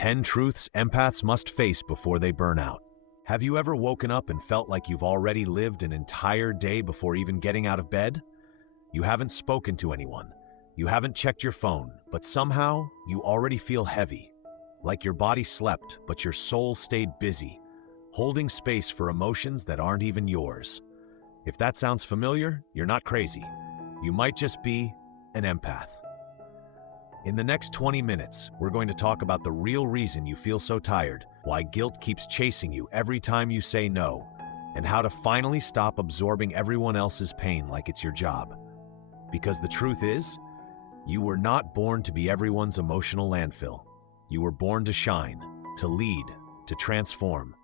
10 truths empaths must face before they burn out. Have you ever woken up and felt like you've already lived an entire day before even getting out of bed? You haven't spoken to anyone. You haven't checked your phone, but somehow you already feel heavy. Like your body slept, but your soul stayed busy, holding space for emotions that aren't even yours. If that sounds familiar, you're not crazy. You might just be an empath. In the next 20 minutes, we're going to talk about the real reason you feel so tired, why guilt keeps chasing you every time you say no, and how to finally stop absorbing everyone else's pain like it's your job. Because the truth is, you were not born to be everyone's emotional landfill. You were born to shine, to lead, to transform.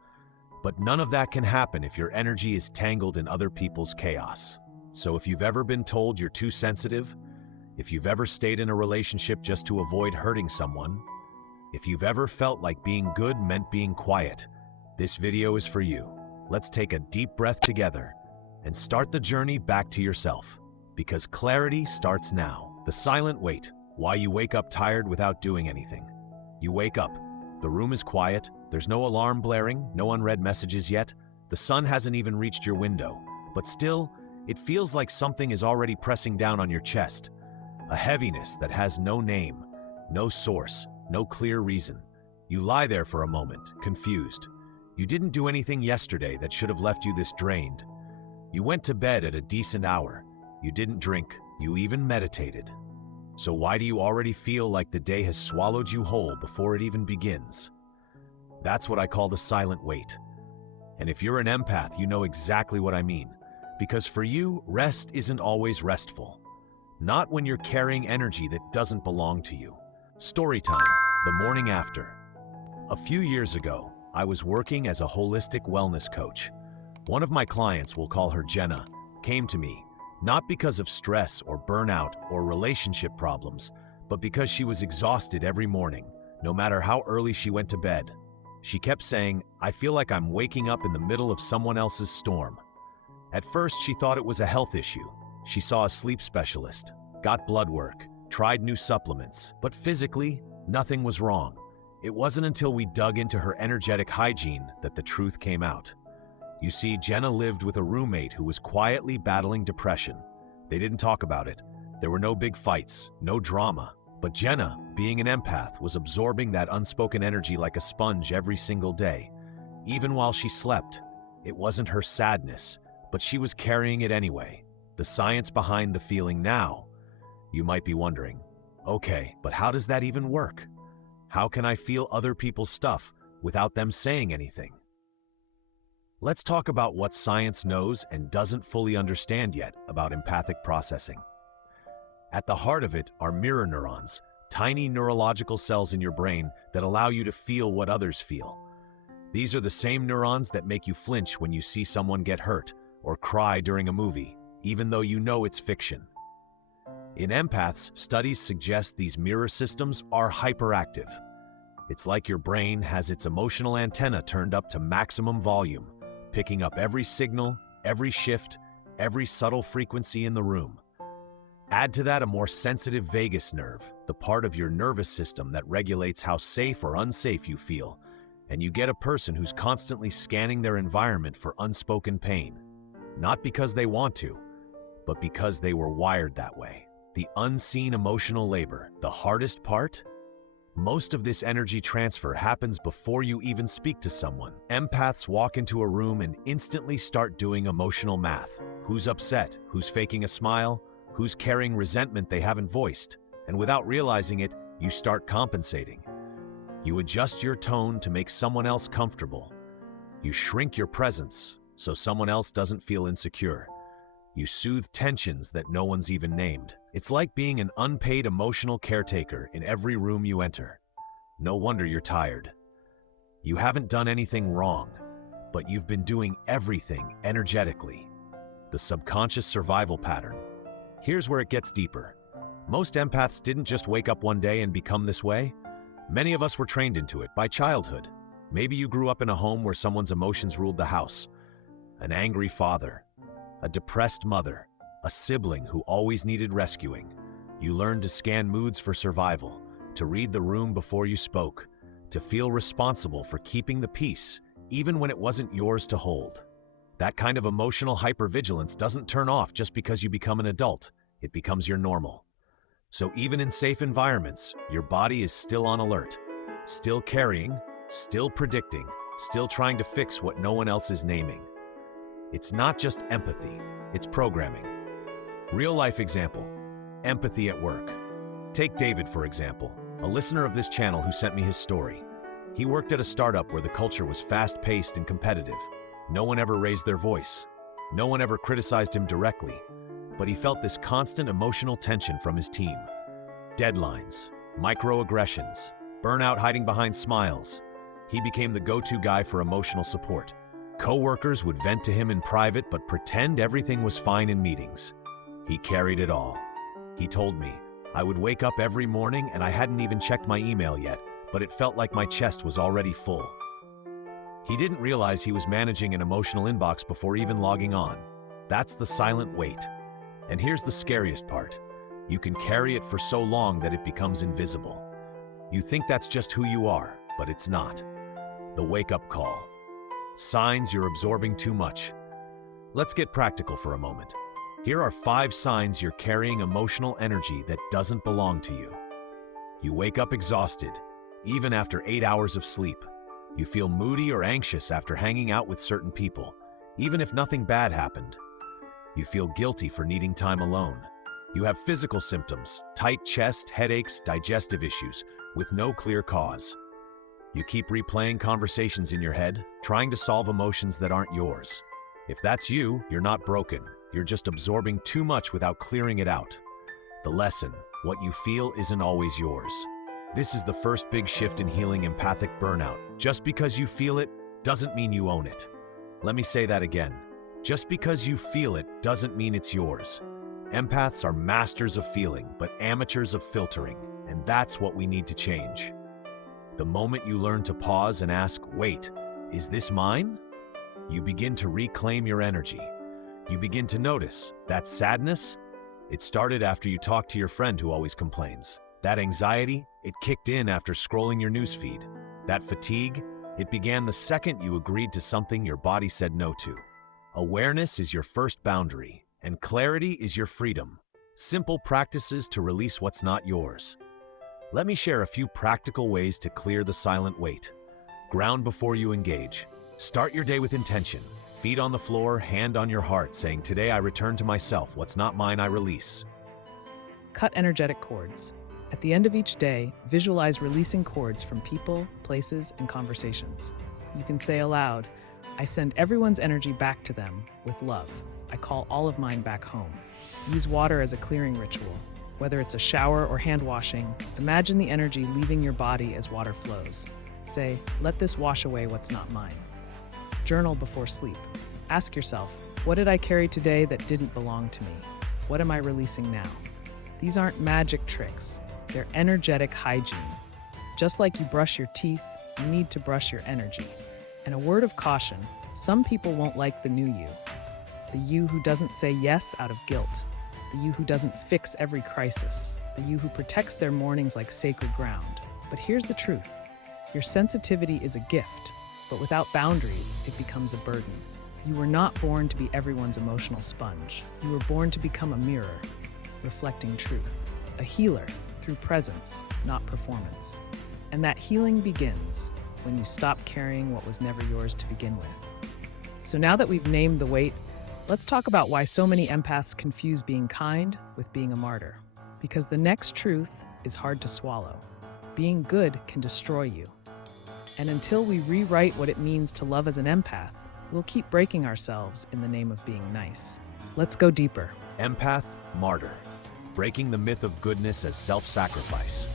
But none of that can happen if your energy is tangled in other people's chaos. So if you've ever been told you're too sensitive, if you've ever stayed in a relationship just to avoid hurting someone, if you've ever felt like being good meant being quiet, this video is for you. Let's take a deep breath together and start the journey back to yourself. Because clarity starts now. The silent wait, why you wake up tired without doing anything. You wake up, the room is quiet, there's no alarm blaring, no unread messages yet, the sun hasn't even reached your window, but still, it feels like something is already pressing down on your chest. A heaviness that has no name, no source, no clear reason. You lie there for a moment, confused. You didn't do anything yesterday that should have left you this drained. You went to bed at a decent hour. You didn't drink. You even meditated. So why do you already feel like the day has swallowed you whole before it even begins? That's what I call the silent wait. And if you're an empath, you know exactly what I mean. Because for you, rest isn't always restful. Not when you're carrying energy that doesn't belong to you. Story time, the morning after. A few years ago, I was working as a holistic wellness coach. One of my clients, we'll call her Jenna, came to me, not because of stress or burnout or relationship problems, but because she was exhausted every morning, no matter how early she went to bed. She kept saying, "I feel like I'm waking up in the middle of someone else's storm." At first, she thought it was a health issue. She saw a sleep specialist, got blood work, tried new supplements, but physically, nothing was wrong. It wasn't until we dug into her energetic hygiene that the truth came out. You see, Jenna lived with a roommate who was quietly battling depression. They didn't talk about it. There were no big fights, no drama. But Jenna, being an empath, was absorbing that unspoken energy like a sponge every single day. Even while she slept, it wasn't her sadness, but she was carrying it anyway. The science behind the feeling now. You might be wondering, okay, but how does that even work? How can I feel other people's stuff without them saying anything? Let's talk about what science knows and doesn't fully understand yet about empathic processing. At the heart of it are mirror neurons, tiny neurological cells in your brain that allow you to feel what others feel. These are the same neurons that make you flinch when you see someone get hurt or cry during a movie, even though you know it's fiction. In empaths, studies suggest these mirror systems are hyperactive. It's like your brain has its emotional antenna turned up to maximum volume, picking up every signal, every shift, every subtle frequency in the room. Add to that a more sensitive vagus nerve, the part of your nervous system that regulates how safe or unsafe you feel, and you get a person who's constantly scanning their environment for unspoken pain. Not because they want to, but because they were wired that way. The unseen emotional labor, the hardest part? Most of this energy transfer happens before you even speak to someone. Empaths walk into a room and instantly start doing emotional math. Who's upset? Who's faking a smile? Who's carrying resentment they haven't voiced? And without realizing it, you start compensating. You adjust your tone to make someone else comfortable. You shrink your presence so someone else doesn't feel insecure. You soothe tensions that no one's even named. It's like being an unpaid emotional caretaker in every room you enter. No wonder you're tired. You haven't done anything wrong, but you've been doing everything energetically. The subconscious survival pattern. Here's where it gets deeper. Most empaths didn't just wake up one day and become this way. Many of us were trained into it by childhood. Maybe you grew up in a home where someone's emotions ruled the house. An angry father, a depressed mother, a sibling who always needed rescuing. You learned to scan moods for survival, to read the room before you spoke, to feel responsible for keeping the peace, even when it wasn't yours to hold. That kind of emotional hypervigilance doesn't turn off just because you become an adult. It becomes your normal. So even in safe environments, your body is still on alert, still carrying, still predicting, still trying to fix what no one else is naming. It's not just empathy, it's programming. Real-life example, empathy at work. Take David, for example, a listener of this channel who sent me his story. He worked at a startup where the culture was fast-paced and competitive. No one ever raised their voice. No one ever criticized him directly, but he felt this constant emotional tension from his team. Deadlines, microaggressions, burnout hiding behind smiles. He became the go-to guy for emotional support. Co-workers would vent to him in private but pretend everything was fine in meetings. He carried it all. He told me, "I would wake up every morning and I hadn't even checked my email yet, but it felt like my chest was already full." He didn't realize he was managing an emotional inbox before even logging on. That's the silent weight. And here's the scariest part. You can carry it for so long that it becomes invisible. You think that's just who you are, but it's not. The wake-up call. Signs you're absorbing too much. Let's get practical for a moment. Here are 5 signs you're carrying emotional energy that doesn't belong to you. You wake up exhausted, even after 8 hours of sleep. You feel moody or anxious after hanging out with certain people, even if nothing bad happened. You feel guilty for needing time alone. You have physical symptoms, tight chest, headaches, digestive issues, with no clear cause. You keep replaying conversations in your head, trying to solve emotions that aren't yours. If that's you, you're not broken. You're just absorbing too much without clearing it out. The lesson, what you feel isn't always yours. This is the first big shift in healing empathic burnout. Just because you feel it doesn't mean you own it. Let me say that again. Just because you feel it doesn't mean it's yours. Empaths are masters of feeling, but amateurs of filtering, and that's what we need to change. The moment you learn to pause and ask, "Wait, is this mine?" you begin to reclaim your energy. You begin to notice that sadness, it started after you talked to your friend who always complains. That anxiety, it kicked in after scrolling your newsfeed. That fatigue, it began the second you agreed to something your body said no to. Awareness is your first boundary, and clarity is your freedom. Simple practices to release what's not yours. Let me share a few practical ways to clear the silent weight. Ground before you engage. Start your day with intention. Feet on the floor, hand on your heart, saying, "Today I return to myself. What's not mine, I release." Cut energetic cords. At the end of each day, visualize releasing cords from people, places, and conversations. You can say aloud, "I send everyone's energy back to them with love. I call all of mine back home." Use water as a clearing ritual. Whether it's a shower or hand washing, imagine the energy leaving your body as water flows. Say, "Let this wash away what's not mine." Journal before sleep. Ask yourself, what did I carry today that didn't belong to me? What am I releasing now? These aren't magic tricks. They're energetic hygiene. Just like you brush your teeth, you need to brush your energy. And a word of caution, some people won't like the new you. The you who doesn't say yes out of guilt. The you who doesn't fix every crisis. The you who protects their mornings like sacred ground. But here's the truth. Your sensitivity is a gift, but without boundaries, it becomes a burden. You were not born to be everyone's emotional sponge. You were born to become a mirror, reflecting truth. A healer through presence, not performance. And that healing begins when you stop carrying what was never yours to begin with. So now that we've named the weight, let's talk about why so many empaths confuse being kind with being a martyr. Because the next truth is hard to swallow. Being good can destroy you. And until we rewrite what it means to love as an empath, we'll keep breaking ourselves in the name of being nice. Let's go deeper. Empath, martyr. Breaking the myth of goodness as self-sacrifice.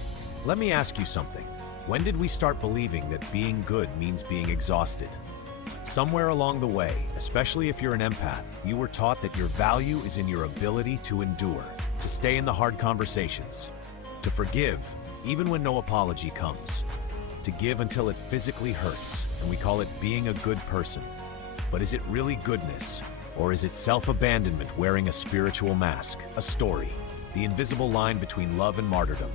Let me ask you something. When did we start believing that being good means being exhausted? Somewhere along the way, especially if you're an empath, you were taught that your value is in your ability to endure, to stay in the hard conversations, to forgive, even when no apology comes, to give until it physically hurts, and we call it being a good person. But is it really goodness, or is it self-abandonment wearing a spiritual mask, a story, the invisible line between love and martyrdom?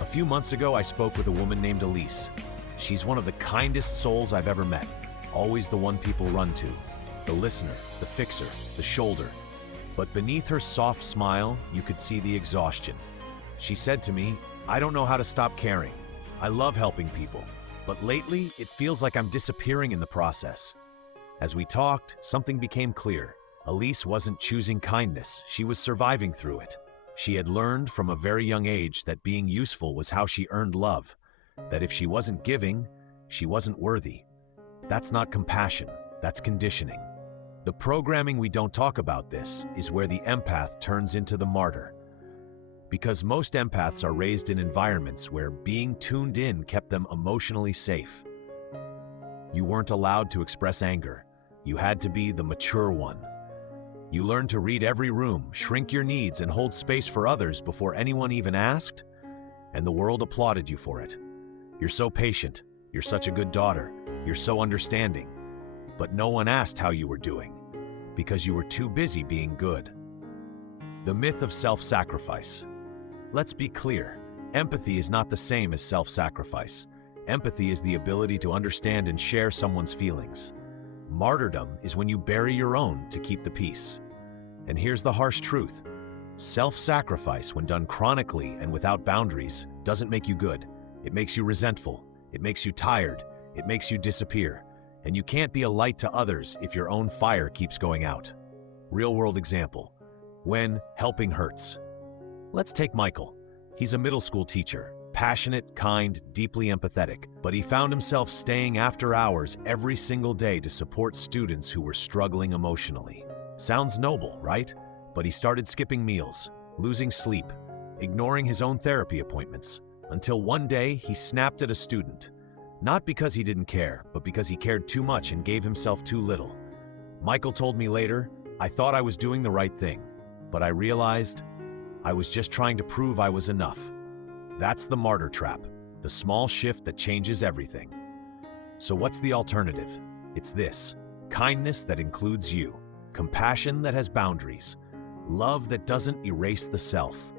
A few months ago, I spoke with a woman named Elise. She's one of the kindest souls I've ever met, always the one people run to. The listener, the fixer, the shoulder. But beneath her soft smile, you could see the exhaustion. She said to me, "I don't know how to stop caring. I love helping people, but lately it feels like I'm disappearing in the process." As we talked, something became clear. Elise wasn't choosing kindness, she was surviving through it. She had learned from a very young age that being useful was how she earned love, that if she wasn't giving, she wasn't worthy. That's not compassion, that's conditioning. The programming we don't talk about this is where the empath turns into the martyr. Because most empaths are raised in environments where being tuned in kept them emotionally safe. You weren't allowed to express anger. You had to be the mature one. You learned to read every room, shrink your needs, and hold space for others before anyone even asked, and the world applauded you for it. You're so patient. You're such a good daughter. You're so understanding. But no one asked how you were doing, because you were too busy being good. The myth of self-sacrifice. Let's be clear, empathy is not the same as self-sacrifice. Empathy is the ability to understand and share someone's feelings. Martyrdom is when you bury your own to keep the peace. And here's the harsh truth. Self-sacrifice, when done chronically and without boundaries, doesn't make you good. It makes you resentful. It makes you tired. It makes you disappear. And you can't be a light to others if your own fire keeps going out. Real-world example. When helping hurts. Let's take Michael. He's a middle school teacher. Passionate, kind, deeply empathetic, but he found himself staying after hours every single day to support students who were struggling emotionally. Sounds noble, right? But he started skipping meals, losing sleep, ignoring his own therapy appointments, until one day he snapped at a student. Not because he didn't care, but because he cared too much and gave himself too little. Michael told me later, "I thought I was doing the right thing, but I realized I was just trying to prove I was enough." That's the martyr trap, the small shift that changes everything. So what's the alternative? It's this: kindness that includes you, compassion that has boundaries, love that doesn't erase the self.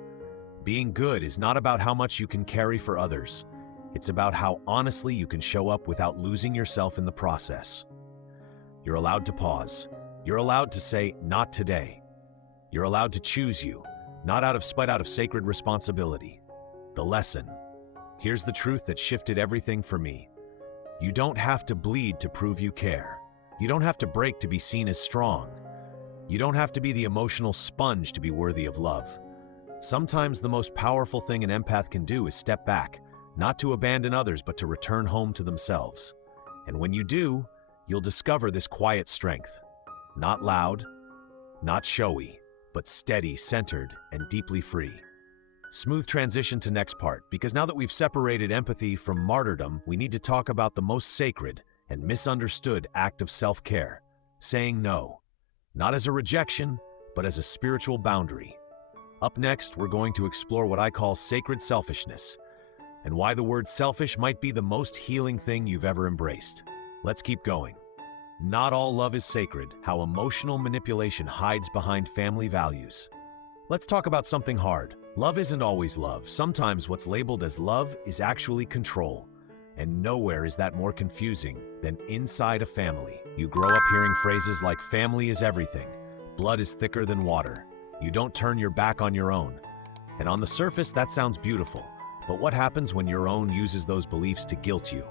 Being good is not about how much you can carry for others. It's about how honestly you can show up without losing yourself in the process. You're allowed to pause. You're allowed to say, "Not today." You're allowed to choose you, not out of spite, out of sacred responsibility. The lesson. Here's the truth that shifted everything for me. You don't have to bleed to prove you care. You don't have to break to be seen as strong. You don't have to be the emotional sponge to be worthy of love. Sometimes the most powerful thing an empath can do is step back, not to abandon others, but to return home to themselves. And when you do, you'll discover this quiet strength. Not loud, not showy, but steady, centered, and deeply free. Smooth transition to next part, because now that we've separated empathy from martyrdom, we need to talk about the most sacred and misunderstood act of self-care: saying no. Not as a rejection, but as a spiritual boundary. Up next, we're going to explore what I call sacred selfishness, and why the word selfish might be the most healing thing you've ever embraced. Let's keep going. Not all love is sacred, how emotional manipulation hides behind family values. Let's talk about something hard. Love isn't always love. Sometimes what's labeled as love is actually control. And nowhere is that more confusing than inside a family. You grow up hearing phrases like family is everything, blood is thicker than water, you don't turn your back on your own. And on the surface, that sounds beautiful. But what happens when your own uses those beliefs to guilt you,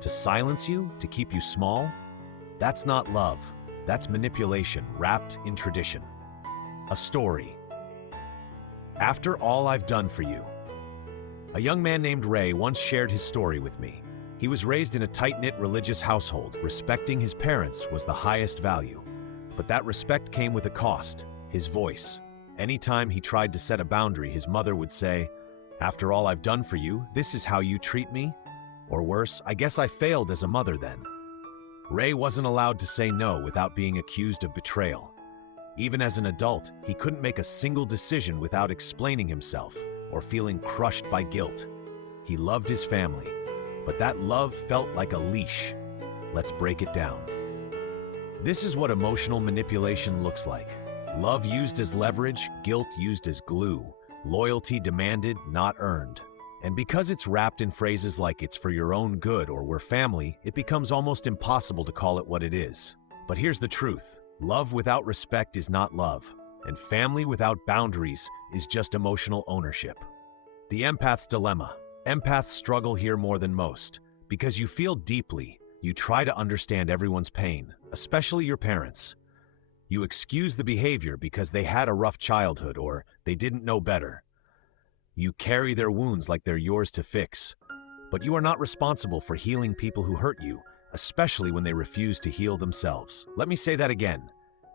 to silence you, to keep you small? That's not love. That's manipulation wrapped in tradition. A story. After all I've done for you. A young man named Ray once shared his story with me. He was raised in a tight-knit religious household. Respecting his parents was the highest value. But that respect came with a cost: his voice. Anytime he tried to set a boundary, his mother would say, "After all I've done for you, this is how you treat me?" Or worse, "I guess I failed as a mother then." Ray wasn't allowed to say no without being accused of betrayal. Even as an adult, he couldn't make a single decision without explaining himself or feeling crushed by guilt. He loved his family, but that love felt like a leash. Let's break it down. This is what emotional manipulation looks like. Love used as leverage, guilt used as glue, loyalty demanded, not earned. And because it's wrapped in phrases like "it's for your own good" or "we're family," it becomes almost impossible to call it what it is. But here's the truth. Love without respect is not love, and family without boundaries is just emotional ownership. The empath's dilemma. Empaths struggle here more than most. Because you feel deeply, you try to understand everyone's pain, especially your parents. You excuse the behavior because they had a rough childhood or they didn't know better. You carry their wounds like they're yours to fix. But you are not responsible for healing people who hurt you, especially when they refuse to heal themselves. Let me say that again.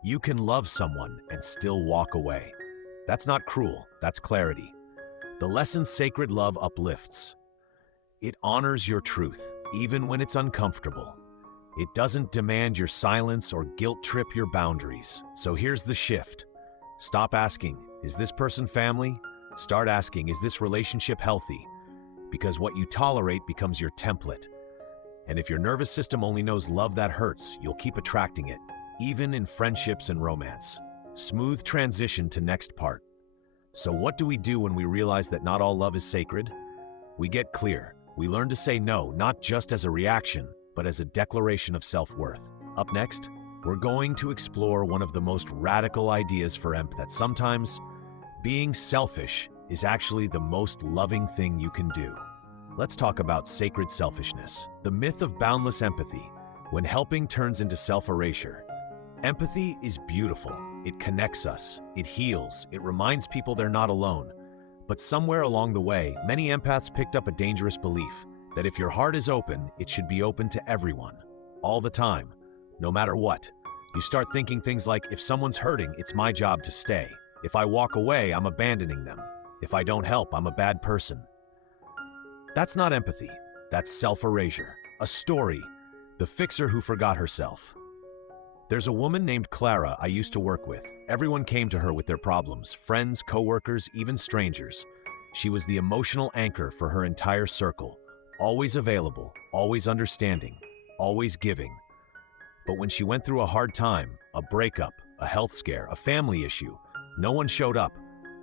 You can love someone and still walk away. That's not cruel, that's clarity. The lesson sacred love uplifts. It honors your truth, even when it's uncomfortable. It doesn't demand your silence or guilt trip your boundaries. So here's the shift. Stop asking, is this person family? Start asking, is this relationship healthy? Because what you tolerate becomes your template. And if your nervous system only knows love that hurts, you'll keep attracting it, even in friendships and romance. Smooth transition to next part. So what do we do when we realize that not all love is sacred? We get clear. We learn to say no, not just as a reaction, but as a declaration of self-worth. Up next, we're going to explore one of the most radical ideas for empaths. Sometimes, being selfish is actually the most loving thing you can do. Let's talk about sacred selfishness, the myth of boundless empathy, when helping turns into self-erasure. Empathy is beautiful. It connects us, it heals, it reminds people they're not alone. But somewhere along the way, many empaths picked up a dangerous belief that if your heart is open, it should be open to everyone, all the time, no matter what. You start thinking things like, if someone's hurting, it's my job to stay. If I walk away, I'm abandoning them. If I don't help, I'm a bad person. That's not empathy. That's self-erasure. A story, the fixer who forgot herself. There's a woman named Clara I used to work with. Everyone came to her with their problems, friends, coworkers, even strangers. She was the emotional anchor for her entire circle, always available, always understanding, always giving. But when she went through a hard time, a breakup, a health scare, a family issue, no one showed up,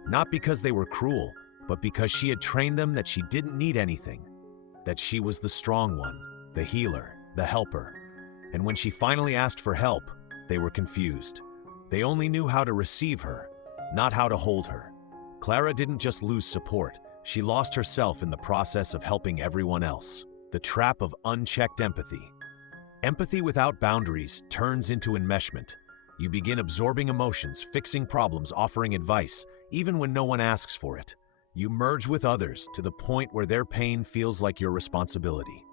not because they were cruel, but because she had trained them that she didn't need anything, that she was the strong one, the healer, the helper. And when she finally asked for help, they were confused. They only knew how to receive her, not how to hold her. Clara didn't just lose support, she lost herself in the process of helping everyone else. The trap of unchecked empathy. Empathy without boundaries turns into enmeshment. You begin absorbing emotions, fixing problems, offering advice, even when no one asks for it. You merge with others to the point where their pain feels like your responsibility.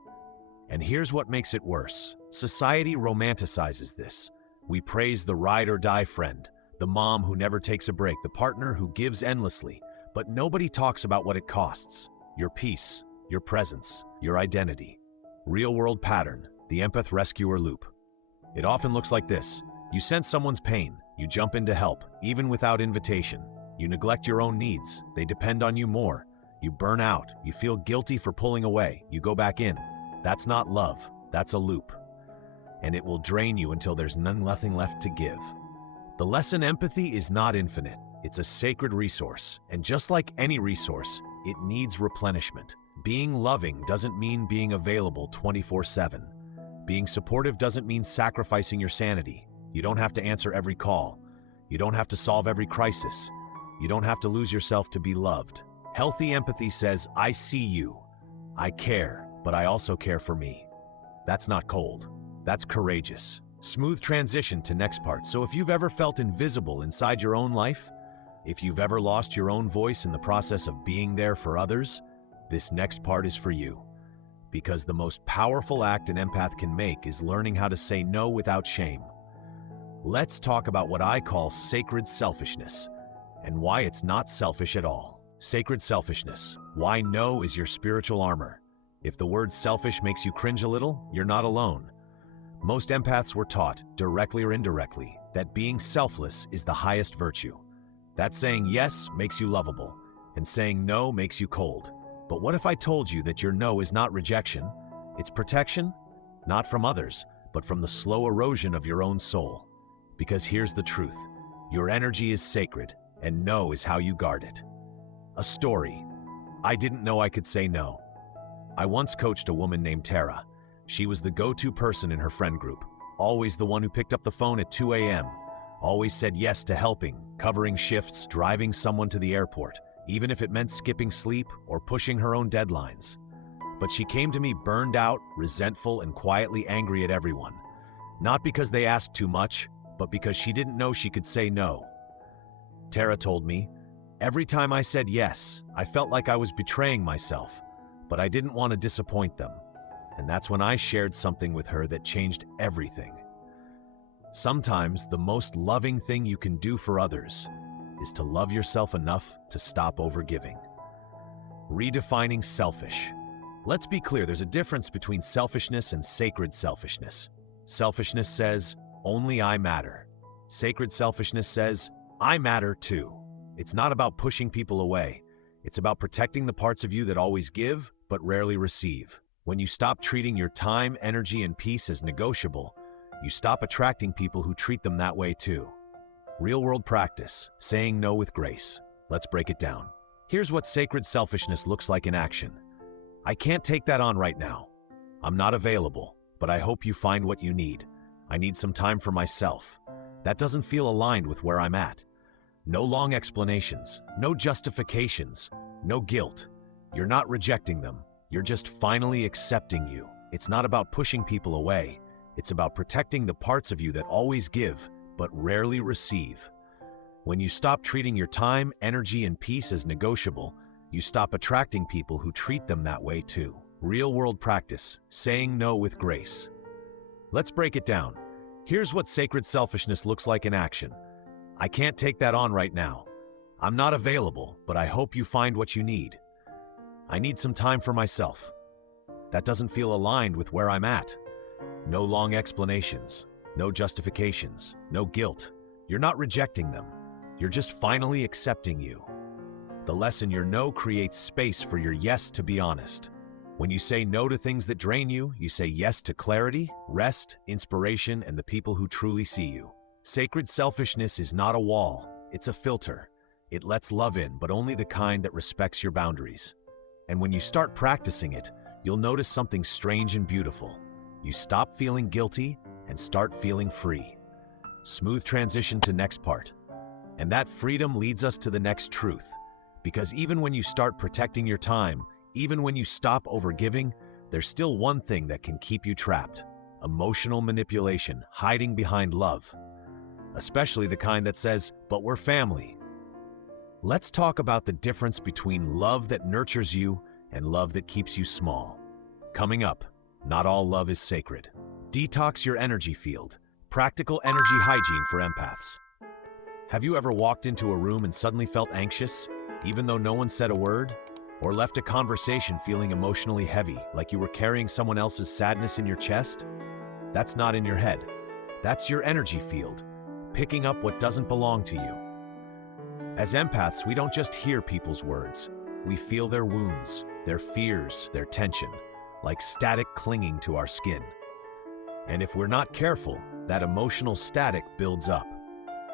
And here's what makes it worse. Society romanticizes this. We praise the ride-or-die friend, the mom who never takes a break, the partner who gives endlessly, but nobody talks about what it costs. Your peace, your presence, your identity. Real-world pattern, the empath rescuer loop. It often looks like this. You sense someone's pain, you jump in to help, even without invitation. You neglect your own needs, they depend on you more. You burn out, you feel guilty for pulling away, you go back in. That's not love, that's a loop. And it will drain you until there's nothing left to give. The lesson: empathy is not infinite. It's a sacred resource, and just like any resource, it needs replenishment. Being loving doesn't mean being available 24/7. Being supportive doesn't mean sacrificing your sanity. You don't have to answer every call. You don't have to solve every crisis. You don't have to lose yourself to be loved. Healthy empathy says, I see you. I care, but I also care for me. That's not cold. That's courageous. Smooth transition to next part. So if you've ever felt invisible inside your own life, if you've ever lost your own voice in the process of being there for others, this next part is for you. Because the most powerful act an empath can make is learning how to say no without shame. Let's talk about what I call sacred selfishness, and why it's not selfish at all. Sacred selfishness. Why no is your spiritual armor. If the word selfish makes you cringe a little, you're not alone. Most empaths were taught, directly or indirectly, that being selfless is the highest virtue. That saying yes makes you lovable, and saying no makes you cold. But what if I told you that your no is not rejection, it's protection? Not from others, but from the slow erosion of your own soul. Because here's the truth, your energy is sacred, and no is how you guard it. A story. I didn't know I could say no. I once coached a woman named Tara. She was the go-to person in her friend group, always the one who picked up the phone at 2 a.m., always said yes to helping, covering shifts, driving someone to the airport, even if it meant skipping sleep or pushing her own deadlines. But she came to me burned out, resentful, and quietly angry at everyone. Not because they asked too much, but because she didn't know she could say no. Tara told me, every time I said yes, I felt like I was betraying myself, but I didn't want to disappoint them. And that's when I shared something with her that changed everything. Sometimes the most loving thing you can do for others is to love yourself enough to stop overgiving. Redefining selfish. Let's be clear, there's a difference between selfishness and sacred selfishness. Selfishness says, only I matter. Sacred selfishness says, I matter too. It's not about pushing people away. It's about protecting the parts of you that always give, but rarely receive. When you stop treating your time, energy, and peace as negotiable, you stop attracting people who treat them that way too. Real-world practice, saying no with grace. Let's break it down. Here's what sacred selfishness looks like in action. I can't take that on right now. I'm not available, but I hope you find what you need. I need some time for myself. That doesn't feel aligned with where I'm at. No long explanations, no justifications, no guilt. You're not rejecting them. You're just finally accepting you. It's not about pushing people away. It's about protecting the parts of you that always give, but rarely receive. When you stop treating your time, energy, and peace as negotiable, you stop attracting people who treat them that way too. Real-world practice, saying no with grace. Let's break it down. Here's what sacred selfishness looks like in action. I can't take that on right now. I'm not available, but I hope you find what you need. I need some time for myself. That doesn't feel aligned with where I'm at. No long explanations, no justifications, no guilt. You're not rejecting them. You're just finally accepting you. The lesson your no creates space for your yes, to be honest. When you say no to things that drain you, you say yes to clarity, rest, inspiration, and the people who truly see you. Sacred selfishness is not a wall, it's a filter. It lets love in, but only the kind that respects your boundaries. And when you start practicing it, you'll notice something strange and beautiful. You stop feeling guilty and start feeling free. Smooth transition to next part. And that freedom leads us to the next truth. Because even when you start protecting your time, even when you stop overgiving, there's still one thing that can keep you trapped. Emotional manipulation, hiding behind love. Especially the kind that says, but we're family. Let's talk about the difference between love that nurtures you and love that keeps you small. Coming up, not all love is sacred. Detox your energy field. Practical energy hygiene for empaths. Have you ever walked into a room and suddenly felt anxious, even though no one said a word? Or left a conversation feeling emotionally heavy, like you were carrying someone else's sadness in your chest? That's not in your head. That's your energy field, picking up what doesn't belong to you. As empaths, we don't just hear people's words. We feel their wounds, their fears, their tension, like static clinging to our skin. And if we're not careful, that emotional static builds up.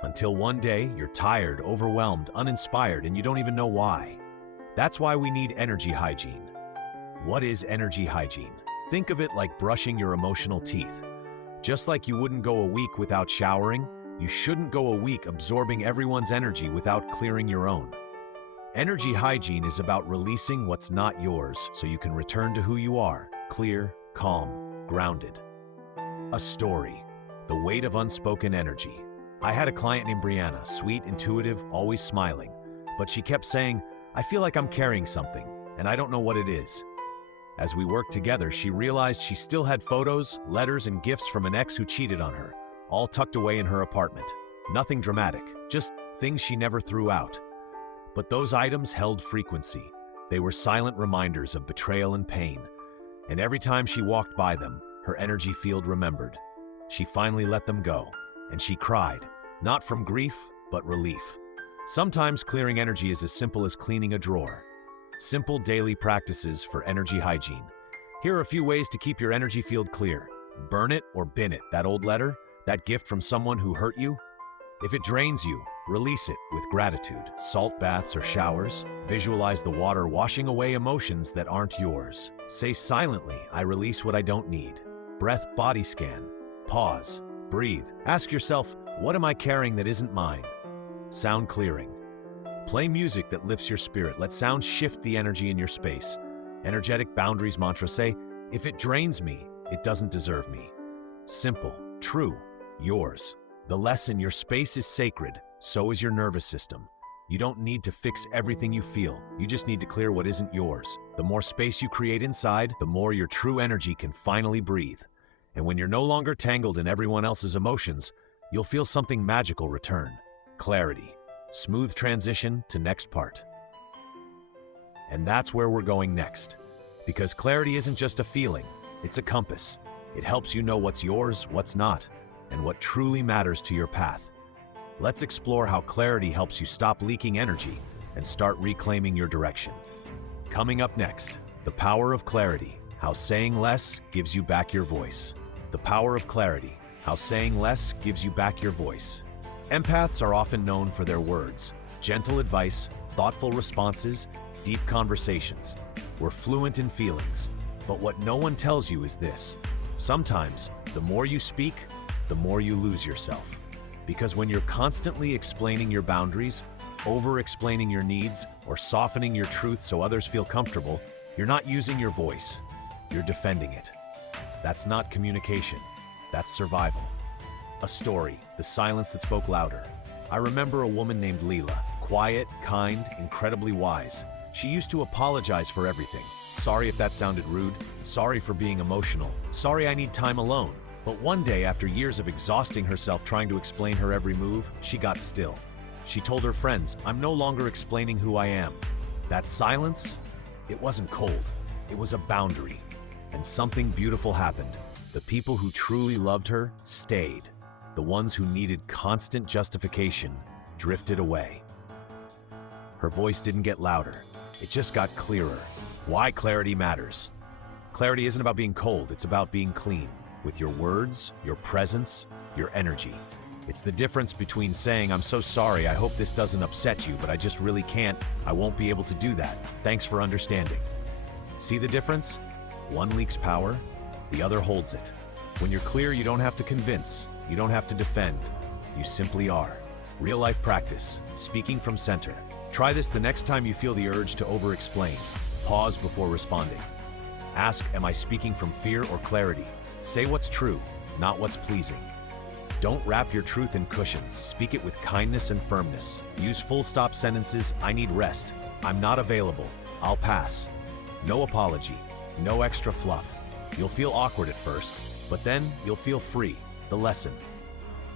Until one day, you're tired, overwhelmed, uninspired, and you don't even know why. That's why we need energy hygiene. What is energy hygiene? Think of it like brushing your emotional teeth. Just like you wouldn't go a week without showering, you shouldn't go a week absorbing everyone's energy without clearing your own. Energy hygiene is about releasing what's not yours so you can return to who you are, clear, calm, grounded. A story. The weight of unspoken energy. I had a client named Brianna, sweet, intuitive, always smiling. But she kept saying, I feel like I'm carrying something, and I don't know what it is. As we worked together, she realized she still had photos, letters, and gifts from an ex who cheated on her, all tucked away in her apartment. Nothing dramatic, just things she never threw out. But those items held frequency. They were silent reminders of betrayal and pain. And every time she walked by them, her energy field remembered. She finally let them go, and she cried, not from grief, but relief. Sometimes clearing energy is as simple as cleaning a drawer. Simple daily practices for energy hygiene. Here are a few ways to keep your energy field clear. Burn it or bin it, that old letter, that gift from someone who hurt you. If it drains you, release it with gratitude. Salt baths or showers, Visualize the water washing away emotions that aren't yours. Say silently, I release what I don't need. Breath body scan. Pause. Breathe. Ask yourself, what am I carrying that isn't mine? Sound clearing. Play music that lifts your spirit. Let sound shift the energy in your space. Energetic boundaries mantra. Say, if it drains me, it doesn't deserve me. Simple, true, yours. The lesson, your space is sacred, so is your nervous system. You don't need to fix everything you feel. You just need to clear what isn't yours. The more space you create inside, the more your true energy can finally breathe. And when you're no longer tangled in everyone else's emotions, you'll feel something magical return. Clarity. Smooth transition to next part. And that's where we're going next. Because clarity isn't just a feeling, it's a compass. It helps you know what's yours, what's not, and what truly matters to your path. Let's explore how clarity helps you stop leaking energy and start reclaiming your direction. Coming up next, the power of clarity, how saying less gives you back your voice. The power of clarity, how saying less gives you back your voice. Empaths are often known for their words, gentle advice, thoughtful responses, deep conversations. We're fluent in feelings, but what no one tells you is this. Sometimes, the more you speak, the more you lose yourself. Because when you're constantly explaining your boundaries, over-explaining your needs, or softening your truth so others feel comfortable, you're not using your voice, you're defending it. That's not communication, that's survival. A story, the silence that spoke louder. I remember a woman named Leela, quiet, kind, incredibly wise. She used to apologize for everything. Sorry if that sounded rude, sorry for being emotional, sorry I need time alone. But one day, after years of exhausting herself trying to explain her every move, she got still. She told her friends, I'm no longer explaining who I am. That silence, it wasn't cold, it was a boundary. And something beautiful happened. The people who truly loved her stayed. The ones who needed constant justification drifted away. Her voice didn't get louder, it just got clearer. Why clarity matters. Clarity isn't about being cold, it's about being clean. With your words, your presence, your energy. It's the difference between saying, I'm so sorry, I hope this doesn't upset you, but I just really can't, I won't be able to do that. Thanks for understanding. See the difference? One leaks power, the other holds it. When you're clear, you don't have to convince, you don't have to defend, you simply are. Real life practice, speaking from center. Try this the next time you feel the urge to over-explain. Pause before responding. Ask, am I speaking from fear or clarity? Say what's true, not what's pleasing. Don't wrap your truth in cushions. Speak it with kindness and firmness. Use full-stop sentences, I need rest. I'm not available. I'll pass. No apology. No extra fluff. You'll feel awkward at first, but then you'll feel free. The lesson.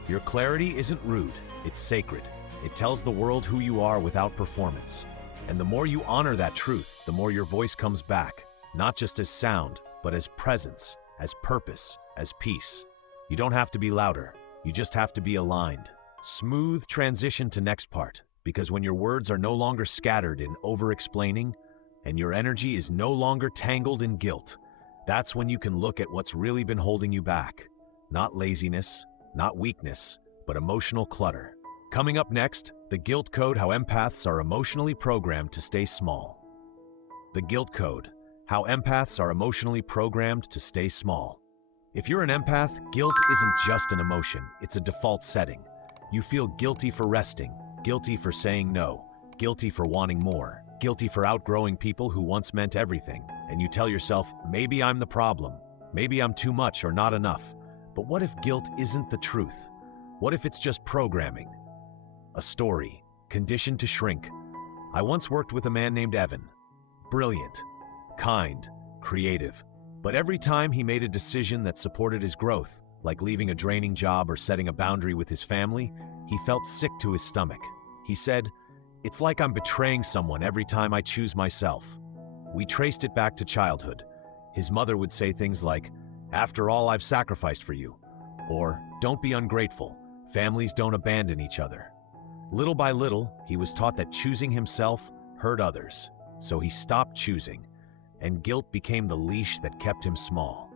Your clarity isn't rude, it's sacred. It tells the world who you are without performance. And the more you honor that truth, the more your voice comes back, not just as sound, but as presence, as purpose, as peace. You don't have to be louder, you just have to be aligned. Smooth transition to next part, because when your words are no longer scattered in over-explaining, and your energy is no longer tangled in guilt, that's when you can look at what's really been holding you back. Not laziness, not weakness, but emotional clutter. Coming up next, the guilt code, how empaths are emotionally programmed to stay small. The guilt code, how empaths are emotionally programmed to stay small. If you're an empath, guilt isn't just an emotion, it's a default setting. You feel guilty for resting, guilty for saying no, guilty for wanting more, guilty for outgrowing people who once meant everything. And you tell yourself, maybe I'm the problem, maybe I'm too much or not enough. But what if guilt isn't the truth? What if it's just programming? A story, conditioned to shrink. I once worked with a man named Evan. Brilliant, kind, creative. But every time he made a decision that supported his growth, like leaving a draining job or setting a boundary with his family, he felt sick to his stomach. He said, "It's like I'm betraying someone every time I choose myself." We traced it back to childhood. His mother would say things like, "After all I've sacrificed for you," or "Don't be ungrateful. Families don't abandon each other." Little by little, he was taught that choosing himself hurt others, so he stopped choosing, and guilt became the leash that kept him small.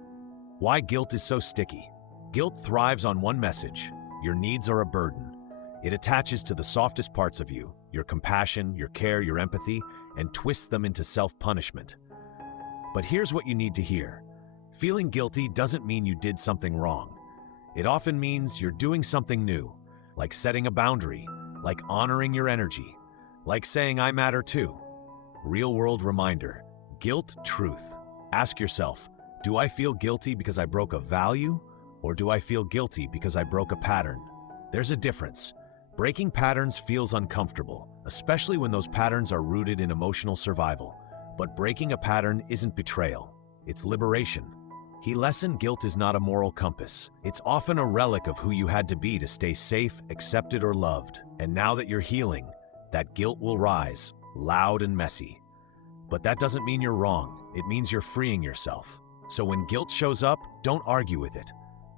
Why guilt is so sticky? Guilt thrives on one message: your needs are a burden. It attaches to the softest parts of you, your compassion, your care, your empathy, and twists them into self-punishment. But here's what you need to hear. Feeling guilty doesn't mean you did something wrong. It often means you're doing something new, like setting a boundary, like honoring your energy, like saying, I matter too. Real-world reminder, guilt, truth. Ask yourself, do I feel guilty because I broke a value, or do I feel guilty because I broke a pattern? There's a difference. Breaking patterns feels uncomfortable, especially when those patterns are rooted in emotional survival. But breaking a pattern isn't betrayal, it's liberation. Key lesson: guilt is not a moral compass. It's often a relic of who you had to be to stay safe, accepted, or loved. And now that you're healing, that guilt will rise, loud and messy. But that doesn't mean you're wrong. It means you're freeing yourself. So when guilt shows up, don't argue with it.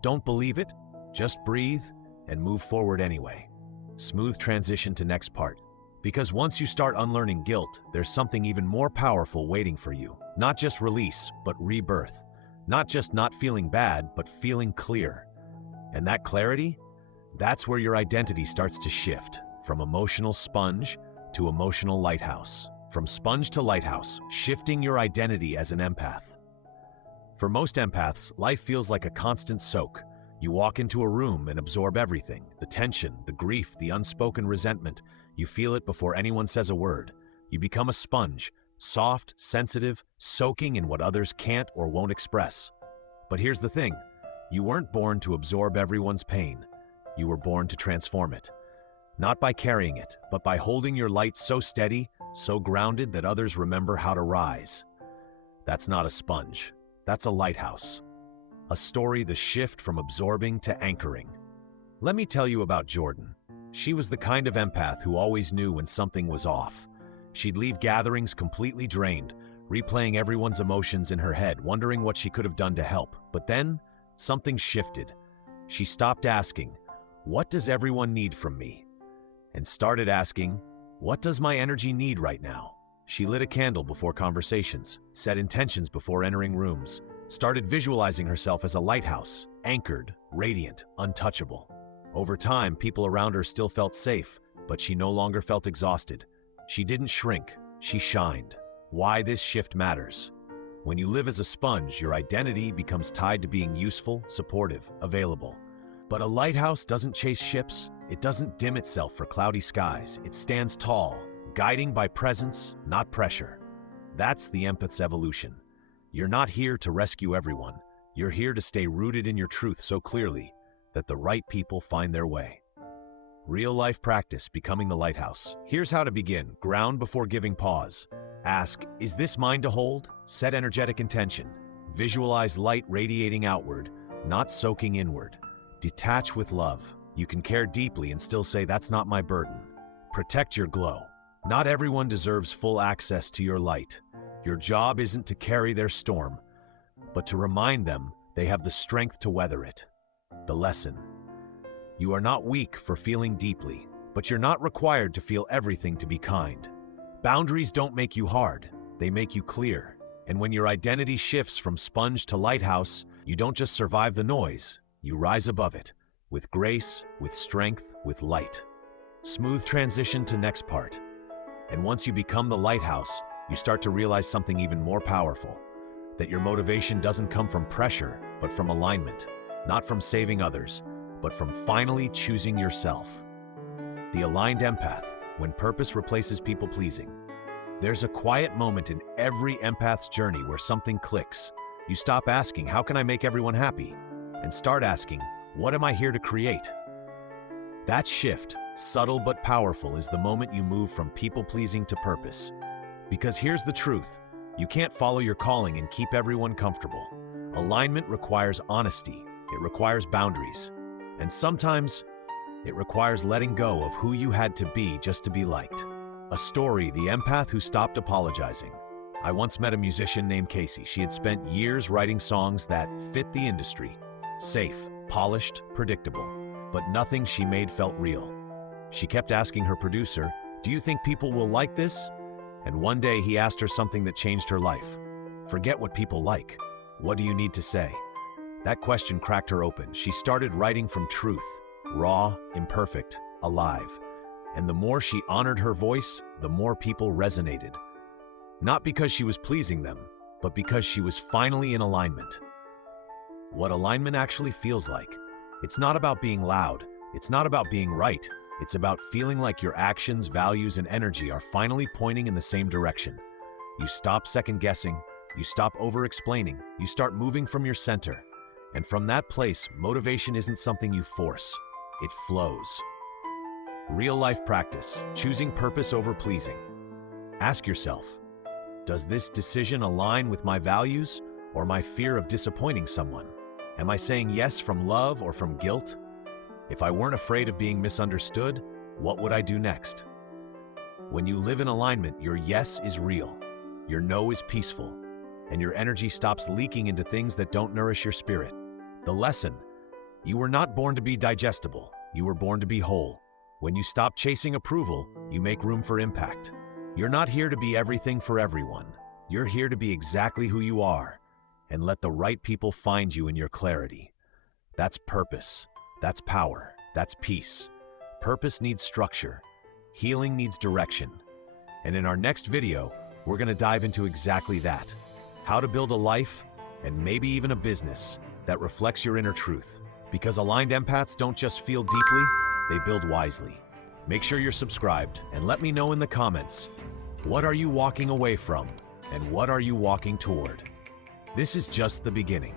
Don't believe it. Just breathe and move forward anyway. Smooth transition to next part. Because once you start unlearning guilt, there's something even more powerful waiting for you. Not just release, but rebirth. Not just not feeling bad, but feeling clear. And that clarity? That's where your identity starts to shift. From emotional sponge to emotional lighthouse. From sponge to lighthouse, shifting your identity as an empath. For most empaths, life feels like a constant soak. You walk into a room and absorb everything. The tension, the grief, the unspoken resentment. You feel it before anyone says a word. You become a sponge, soft, sensitive, soaking in what others can't or won't express. But here's the thing. You weren't born to absorb everyone's pain. You were born to transform it. Not by carrying it, but by holding your light so steady, so grounded that others remember how to rise. That's not a sponge. That's a lighthouse. A story, the shift from absorbing to anchoring. Let me tell you about Jordan. She was the kind of empath who always knew when something was off. She'd leave gatherings completely drained, replaying everyone's emotions in her head, wondering what she could have done to help. But then, something shifted. She stopped asking, "What does everyone need from me?" and started asking, "What does my energy need right now?" She lit a candle before conversations, set intentions before entering rooms, started visualizing herself as a lighthouse, anchored, radiant, untouchable. Over time, people around her still felt safe, but she no longer felt exhausted. She didn't shrink, she shined. Why this shift matters. When you live as a sponge, your identity becomes tied to being useful, supportive, available. But a lighthouse doesn't chase ships. It doesn't dim itself for cloudy skies. It stands tall, guiding by presence, not pressure. That's the empath's evolution. You're not here to rescue everyone. You're here to stay rooted in your truth so clearly that the right people find their way. Real-life practice, becoming the lighthouse. Here's how to begin. Ground before giving pause. Ask, is this mine to hold? Set energetic intention. Visualize light radiating outward, not soaking inward. Detach with love. You can care deeply and still say, that's not my burden. Protect your glow. Not everyone deserves full access to your light. Your job isn't to carry their storm, but to remind them they have the strength to weather it. The lesson. You are not weak for feeling deeply, but you're not required to feel everything to be kind. Boundaries don't make you hard, they make you clear. And when your identity shifts from sponge to lighthouse, you don't just survive the noise, you rise above it. With grace, with strength, with light. Smooth transition to next part. And once you become the lighthouse, you start to realize something even more powerful. That your motivation doesn't come from pressure, but from alignment. Not from saving others, but from finally choosing yourself. The aligned empath, when purpose replaces people-pleasing. There's a quiet moment in every empath's journey where something clicks. You stop asking, how can I make everyone happy? And start asking, what am I here to create? That shift, subtle but powerful, is the moment you move from people-pleasing to purpose. Because here's the truth, you can't follow your calling and keep everyone comfortable. Alignment requires honesty, it requires boundaries, and sometimes it requires letting go of who you had to be just to be liked. A story, the empath who stopped apologizing. I once met a musician named Casey. She had spent years writing songs that fit the industry. Safe, polished, predictable, but nothing she made felt real. She kept asking her producer, "Do you think people will like this?" And one day he asked her something that changed her life. "Forget what people like. What do you need to say?" That question cracked her open. She started writing from truth, raw, imperfect, alive. And the more she honored her voice, the more people resonated. Not because she was pleasing them, but because she was finally in alignment. What alignment actually feels like. It's not about being loud. It's not about being right. It's about feeling like your actions, values, and energy are finally pointing in the same direction. You stop second-guessing. You stop over-explaining. You start moving from your center. And from that place, motivation isn't something you force. It flows. Real-life practice, choosing purpose over pleasing. Ask yourself, does this decision align with my values or my fear of disappointing someone? Am I saying yes from love or from guilt? If I weren't afraid of being misunderstood, what would I do next? When you live in alignment, your yes is real, your no is peaceful, and your energy stops leaking into things that don't nourish your spirit. The lesson: you were not born to be digestible, you were born to be whole. When you stop chasing approval, you make room for impact. You're not here to be everything for everyone. You're here to be exactly who you are, and let the right people find you in your clarity. That's purpose. That's power. That's peace. Purpose needs structure. Healing needs direction. And in our next video, we're going to dive into exactly that. How to build a life, and maybe even a business, that reflects your inner truth. Because aligned empaths don't just feel deeply, they build wisely. Make sure you're subscribed, and let me know in the comments, what are you walking away from, and what are you walking toward? This is just the beginning.